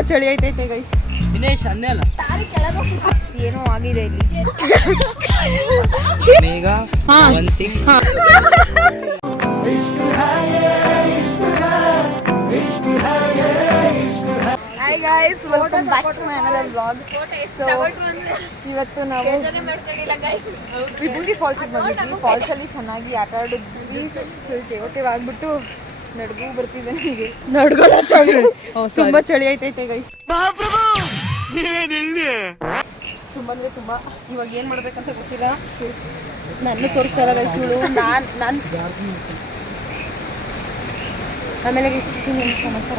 ತುಂಬಾ ಚಳಿ ಐತೈತೆ ಗೈಸ್. ದಿನೇಶ್ ಅನ್ನಲ್ಲ ಏನೋ ಆಗಿದೆ ಇಲ್ಲಿ. ಬೇಗ 16 Hi guys, welcome back to my another vlog. So ಇವತ್ತು ನಾವು ವಿಭೂತಿ ಫಾಲ್ಸ್ ಬಂದಿದ್ವಿ. ಫಾಲ್ಸ್ ಅಲ್ಲಿ ಚೆನ್ನಾಗಿ ಆಟ ಆಡಿದ್ವಿ. ತೇವತೆ ಆಗ್ಬಿಟ್ಟು ನಡ್ಗೂ ಬರ್ತಿದೆ ನನಗೆ. ನಡ್ಗಳ ಚಳಿ ತುಂಬಾ ಚಳಿ ಐತೈತೆ ಗೈಸ್. ತುಂಬಾ ಅಂದ್ರೆ ತುಂಬಾ. ಇವಾಗ ಏನ್ ಮಾಡ್ಬೇಕಂತ ಗೊತ್ತಿಲ್ಲ. ನನ್ನ ತೋರಿಸ್ತಾ ಇಲ್ಲ ಗೈಸ್ ಇವಳು. ನಾನು ಆಮೇಲೆ ಸಮಾಚಾರ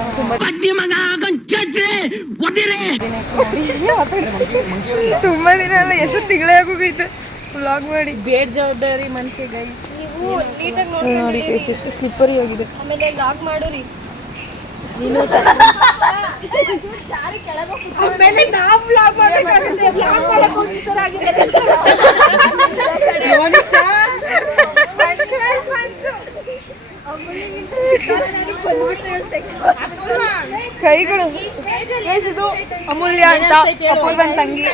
ತುಂಬಾ ದಿನ ಅಲ್ಲ, ಎಷ್ಟು ತಿಂಗಳೇ ಆಗೋಗೈತೆ ವ್ಲಾಗ್ ಮಾಡಿ. ಬೇಡ ಜವಾಬ್ದಾರಿ ಮನುಷ್ಯ ಗೈಸ್. ನೋಡಿ ಗೈಸ್ ಎಷ್ಟು ಸ್ಲಿಪ್ಪರಿ ಆಗಿದೆ. ಆಮೇಲೆ ಲಾಗ್ ಮಾಡೋರಿ ನೀನು ಆಮೇಲೆ ನಾವು ವ್ಲಾಗ್ ಮಾಡಬೇಕಾಗುತ್ತೆ. ವ್ಲಾಗ್ ಮಾಡಕ್ಕೆ ಹೋಗ್ತಿರಾಗಿದೆ ಕೈಗಳು. ಇದು ಅಮೂಲ್ಯ ಅಂತ ಅಪೂರ್ವನ್ ತಂಗಿ.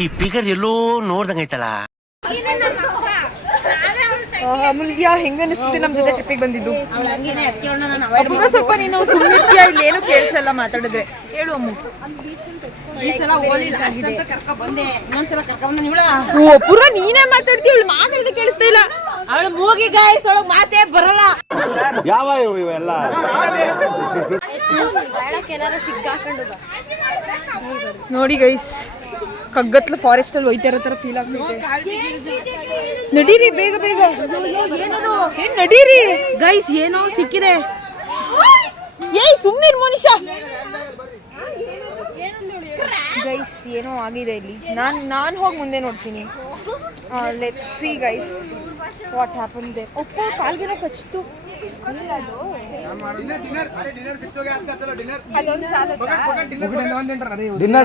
ಈ ಫಿಗರ್ ಎಲ್ಲೋ ನೋಡ್ದಂಗೈತಲ್ಲ. ಅಮೂಲ್ಯ ಹೆಂಗ ಅನಿಸ್ತಿದೆ ನಮ್ ಜೊತೆ ಟ್ರಿಪ್ಪಿಗೆ ಬಂದಿದ್ದು? ಅಪೂರ್ವ ಸ್ವಲ್ಪ ನೀನು ಸುಮ್ನಿತ್ಯ, ಇಲ್ಲಿ ಏನು ಕೇಳಿಸಲ್ಲ ಮಾತಾಡಿದ್ರೆ. ಹೇಳು ಅಮ್ಮು. ಅಪೂರ್ವ ನೀನೇ ಮಾತಾಡ್ತೀವಿ, ಇವಳು ಮಾತಾಡಿದ್ರೆ ಕೇಳಿಸ್ತಾ ಇಲ್ಲ. ಅವಳು ಮೂಗಿ ಗಾಯಸ್ ಒಳಗ್ ಮಾತೇ ಬರಲ್ಲ. ಯಾವ ಇವೆಲ್ಲ ನೋಡಿ ಗೈಸ್, ಕಗ್ಗತ್ಲ ಫಾರೆಸ್ಟ್ ಅಲ್ಲಿ ಹೋಯ್ತಾ ಇರೋ ತರ ಫೀಲ್ ಆಗ್ತೈತೆ. ನಡೀರಿ ಬೇಗ ಬೇಗ. ಏನ್ ನಡೀರಿ ಗೈಸ್, ಏನೋ ಸಿಕ್ಕಿದೆ. ಏಯ್ ಸುಮ್ನಿರ್ ಮನುಷ್ಯ. ಗೈಸ್ ಏನೋ ಆಗಿದೆ ಇಲ್ಲಿ. ನಾನು ಹೋಗಿ ಮುಂದೆ ನೋಡ್ತೀನಿ. Let's see guys what happen there. ಒಪ್ಪ ಕಾಲ್ಗೆನೋ ಕಚ್ಚಿತು.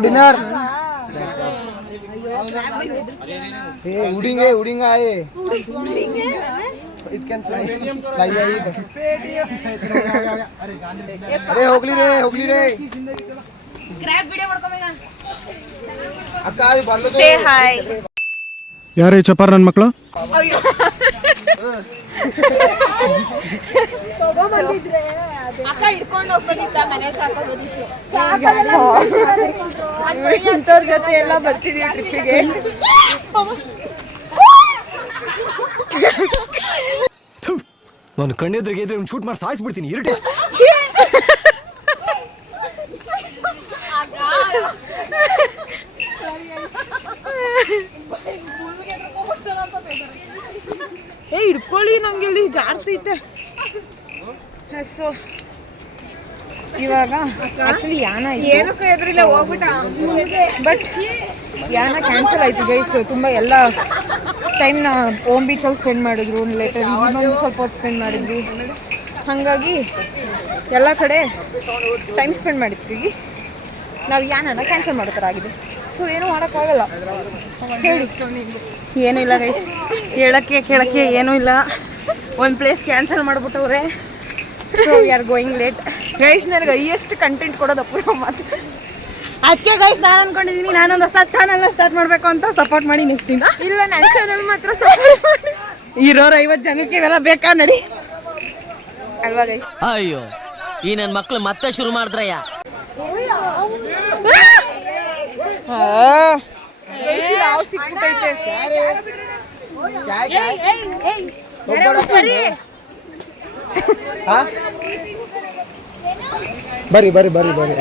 डिनर उड़ेंगे उड़ेंगे आए इट कैन अरे होगली रे ಗ್ರಾಬ್ ವಿಡಿಯೋ ಮಾಡ್ಕೋಬೇಕ. ಅಕ್ಕ ಅದು ಬರ್ಲೋ. Say hi. ಯಾರೇ ಚಪಾರ್ ನನ್ನ ಮಕ್ಕಳು? ಅಕ್ಕ ಹಿಡ್ಕೊಂಡು ಹೋಗ್ಬೋದಿತ್ತ, ಮನೆ ಸಾಕೋಬೋದಿತ್ತು. ಇಂಥವ್ರ ಜೊತೆ ಎಲ್ಲ ಬರ್ತಿದೀವಿ ಟ್ರಿಪ್ಪಿಗೆ. ನಾನು ಕಣ್ಣೆದ್ರಿಗೆ ಇದ್ರೆ ಶೂಟ್ ಮಾಡಿ ಸಾಯಿಸ್ಬಿಡ್ತೀನಿ. ಇರಿಟೇಷನ್. ಏ ಹಿಡ್ಕೊಳ್ಳಿ, ನಂಗೆ ಇಲ್ಲಿ ಜಾರ್ತೈತೆ. ಸೊ ಇವಾಗ ಆಕ್ಚುಲಿ ಯಾನ ಬಟ್ ಯಾನ ಕ್ಯಾನ್ಸಲ್ ಆಯ್ತು ಗೈಸ್. ತುಂಬ ಎಲ್ಲ ಟೈಮ್ನ ಓಮ್ ಬೀಚಲ್ಲಿ ಸ್ಪೆಂಡ್ ಮಾಡಿದ್ರು. ಲೇಟರ್ ಇನ್ನೊಂದು ಸ್ವಲ್ಪ ಹೊತ್ತು ಸ್ಪೆಂಡ್ ಮಾಡಿದ್ವಿ. ಹಾಗಾಗಿ ಎಲ್ಲ ಕಡೆ ಟೈಮ್ ಸ್ಪೆಂಡ್ ಮಾಡಿದ್ವಿ. ನಾವು ಯಾನನ ಕ್ಯಾನ್ಸಲ್ ಮಾಡೋ ಥರ ಆಗಿದೆ. ಸೊ ಏನೂ ಮಾಡೋಕ್ಕಾಗಲ್ಲ. ಹೇಳಿ. ಏನೂ ಇಲ್ಲ ಗೈಸ್, ಹೇಳೋಕ್ಕೆ ಕೇಳೋಕ್ಕೆ ಏನೂ ಇಲ್ಲ. ಒಂದು ಪ್ಲೇಸ್ ಕ್ಯಾನ್ಸಲ್ ಮಾಡಿಬಿಟ್ಟವ್ರೆ. So we are going late guys. ನನಗೆ ಹೈಯೆಸ್ಟ್ ಕಂಟೆಂಟ್ ಕೊಡೋದು ಅಪೂರ್ವ ಮಾತು. ಅದಕ್ಕೆ ಗೈಸ್ ನಾನು ಅನ್ಕೊಂಡಿದ್ದೀನಿ ನಾನೊಂದು ಹೊಸ ಚಾನಲ್ನ ಸ್ಟಾರ್ಟ್ ಮಾಡಬೇಕು ಅಂತ. ಸಪೋರ್ಟ್ ಮಾಡಿ ನೆಕ್ಸ್ಟ್ ಇಂದ. ಇಲ್ಲ, ನನ್ನ ಚಾನಲ್ ಮಾತ್ರ ಸಪೋರ್ಟ್ ಮಾಡಿ. ಇರೋರು 50 ಜನಕ್ಕೆ ಇವೆಲ್ಲ ಬೇಕಾ ನಡಿ ಅಲ್ವಾ ಗೈಸ್? ಅಯ್ಯೋ ಈ ನನ್ನ ಮಕ್ಳು ಮತ್ತೆ ಶುರು ಮಾಡಿದ್ರಯ್ಯ. ಯಾವ ಸಿಕ್ಬಿಟ್ಟೈತೆ. ಬರಿ ಬರಿ ಬರಿ ಬರಿ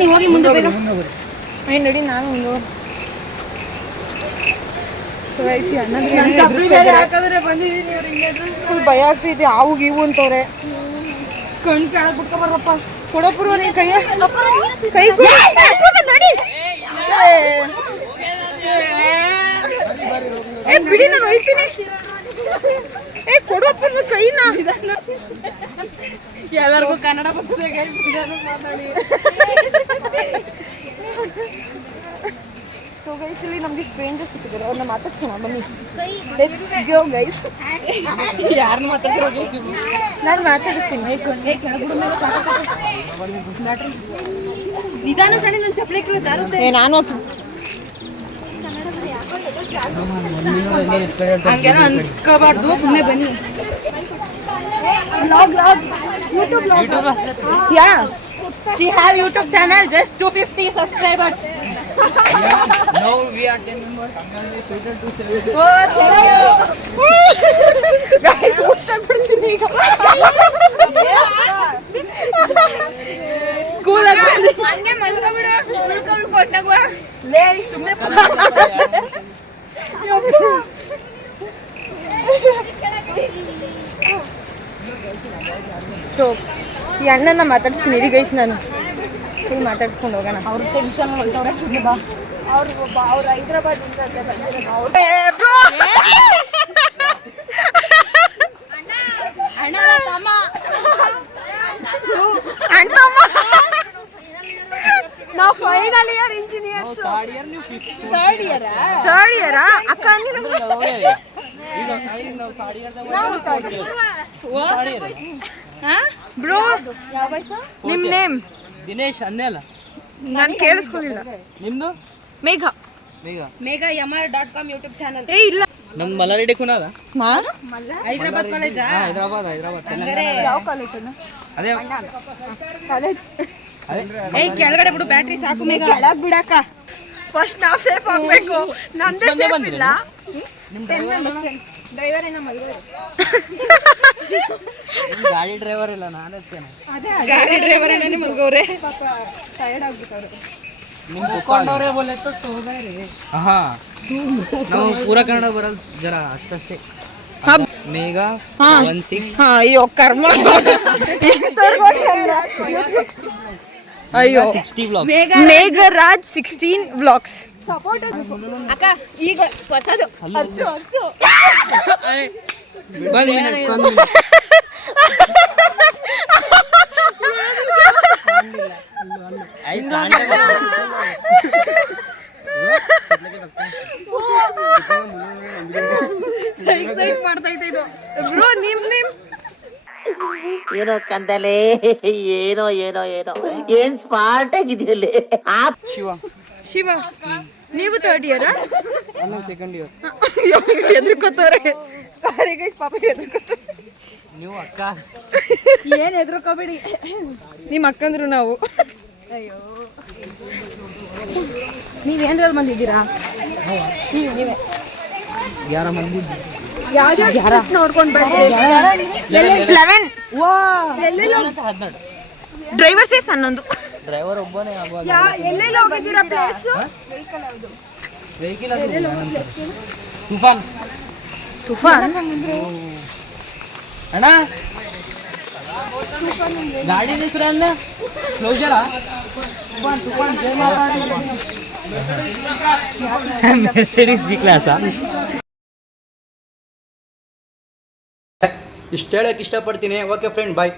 ನೀವು ಹೋಗಿ ಮುಂದೆ ನಡಿ. ನಾನು ಫುಲ್ ಭಯ ಆಗ್ತಿದೆ. ಹಾವು ಗೀವು ಅಂತವ್ರೆ. ಕಣ್ ಕೆಳಗೆ ಬಿಟ್ಕೊಬಾರಪ್ಪ. ಕೊಡಪುರ ನಿನ್ ಕೈ ಬಿಡಿ, ನಾನು ಹೋಯ್ತೀನಿ. ಕೊಡಪ್ಪ ಕೈನ. ಎಲ್ಲರಿಗೂ ಕನ್ನಡ ಬರ್ತದೆ ಮಾತಾಡಿ. ಸೊ ಗೈಸ್ ಗೈಸ್ ಇಲ್ಲಿ ನಮಗೆ ಸ್ಟ್ರೇಂಜರ್ಸ್ ಸಿಕ್ಕಿದ್ದಾರೆ ಅವ್ರನ್ನ ಮಾತಾಡ್ಸೋಣ ಬನ್ನಿ ಲೆಟ್ಸ್ ಗೋ ಗೈಸ್ ಯಾರನ್ನ ಮಾತಾಡ್ತಿರೋದು ನಾನು ಮಾತಾಡಿಸ್ತೀನಿ ನಿಧಾನ ಕಣೆ ನನ್ನ ಚಪ್ಪಲಿ ಜಾರುತ್ತೆ ನಾನು ಹಂಗೆಲ್ಲ ಅನ್ಸ್ಕೋಬಾರ್ದು ಸುಮ್ಮನೆ ಬನ್ನಿ ಯಾ she have YouTube channel just 250 subscribers Now we are 10 members. oh thank you guys emotional ಪಡ್ತೀನಿ ಈಗ ಕೂಲ್ ಆಗಿ ಹಂಗೆ ಮಲ್ಕೊಬಿಡು ಕೊಟ್ಟಾಗುವ ಲೇ ಸುಮ್ಮನೆ ಸೊ ಈ ಅಣ್ಣನ ಮಾತಾಡ್ಸ್ತೀನಿ ಇರಿ ಗೈಸ್ ನಾನು ಫುಲ್ ಮಾತಾಡ್ಸ್ಕೊಂಡು ಹೋಗೋಣ ಅವ್ರ ಟೆನ್ಷನ್ ಹೊಲ್ತವ್ರೆ ಸುಮ್ಮನೆ ಬಾ ಅವ್ರು ಹೈದ್ರಾಬಾದಿಂದ ಅಣ್ಣ ತಮ್ಮ ನಾವು final year engineers third year third year ಅಕ್ಕ ಬ್ರೋ ನಿಮ್ ನೇಮ್ ದಿನೇಶ್ ಅನ್ನೇ ಅಲ್ಲ ನಾನು ಕೇಳಿಸ್ಕೊಂಡಿಲ್ಲ ನಿಮ್ದು ಮೇಘ ಬೇಗ ಮೇಘ mr.com ಯೂಟ್ಯೂಬ್ ಚಾನಲ್ ಏ ಇಲ್ಲ ನಮ್ದು ಮಲ್ಲಾರೆಡ್ಡಿ ಕುನಾದ ಹೈದರಾಬಾದ್ ಕಾಲೇಜಾ ಹೈದರಾಬಾದ್ ಯಾವ ಕಾಲೇಜ್ ಅದೇ ಕಾಲೇಜ್ ಏ ಕೆಳಗಡೆ ಬಿಡು ಬ್ಯಾಟ್ರಿ ಸಾಕು ಮೇಘ ಅಳಗ್ ಬಿಡಕ್ಕ ಫಸ್ಟ್ ನಾವ್ ಸೇಫ್ ಆಗ್ಬೇಕು ನಮ್ದೇ ಸೇಫ್ ಇಲ್ಲ ಡ್ರೈವರ್ ಏನೋ ಮಲ್ಗೋದು ಗಾಡಿ ಡ್ರೈವರ್ ಇಲ್ಲ ನಾನು ಇರ್ತೇನೆ ಗಾಡಿ ಡ್ರೈವರ್ ಏನೇ ಮಲ್ಗೋರೆ ಪಾಪ ಟಯರ್ಡ್ ಆಗ್ಬಿಟ್ಟವ್ರೆ ನಿಮ್ ಕುತ್ಕೊಂಡವ್ರೆ ಬೋಲೆ ಹಾ ನಾವು ಪೂರ ಕನ್ನಡ ಬರಲ್ಲ ಜರ ಅಷ್ಟೇ ಮೇಘ 16 ಅಯ್ಯೋ ಕರ್ಮ ಅಯ್ಯೋ 60 ಬ್ಲಾಗ್ ಮೇಘರಾಜ್ 16 ವ್ಲಾಗ್ಸ್ ಅಕ್ಕ ಈಗ ಹೊಸದು ಅರ್ಚು ಅರ್ಚು ಮಾಡ್ತೈತೆ ಇದು ಬ್ರೋ ನಿಮ್ ಏನೋ ಕಂದಲೆ ಏನೋ ಏನೋ ಏನೋ ಏನ್ ಸ್ಮಾರ್ಟ್ ಆಗಿದೆಯಲ್ಲಿ ಶಿವ ನೀವು ಥರ್ಡ್ ಇಯರ್ ಸೆಕೆಂಡ್ ಇಯರ್ ಎದ್ರುಕೋತವ್ರೆ ಸಾರಿ ಗೈಸ್ ಪಾಪ ಎದ್ರುಕೋತಾರೆ ನೀವು ಅಕ್ಕ ಏನ್ ಎದ್ರುಕೋಬೇಡಿ ನಿಮ್ಮ ಅಕ್ಕಂದ್ರು ನಾವು ಅಯ್ಯೋ ನೀವೇನ್ರಲ್ಲಿ ಬಂದಿದ್ದೀರಾ ನೀವೇ ಯಾರ ಮಂದಿ ನೋಡ್ಕೊಂಡು ಲೆವೆನ್ ಡ್ರೈವರ್ ಸೇರ್ಸ್ 11 ಡ್ರೈವರ್ ಒಬ್ಬನೇ ಎಲ್ಲೆಲ್ಲ ಹೋಗಿದ್ದೀರಾ ಪ್ಲೇಸ್ ವೆಹಿಕಲ್ ತುಫಾನ್ ತುಫಾನ್ ಅಣ್ಣ ಗಾಡಿ ಹೆಸರು ಅಂದ ಕ್ಲೋಜರಾ ತುಫಾನ್ ಜೈ ಮಾತಾ ಮೆರ್ಸಿಡಿಸ್ ಜಿ ಕ್ಲಾಸಾ ಇಷ್ಟು ಹೇಳಕ್ಕೆ ಇಷ್ಟಪಡ್ತೀನಿ ಓಕೆ ಫ್ರೆಂಡ್ ಬಾಯ್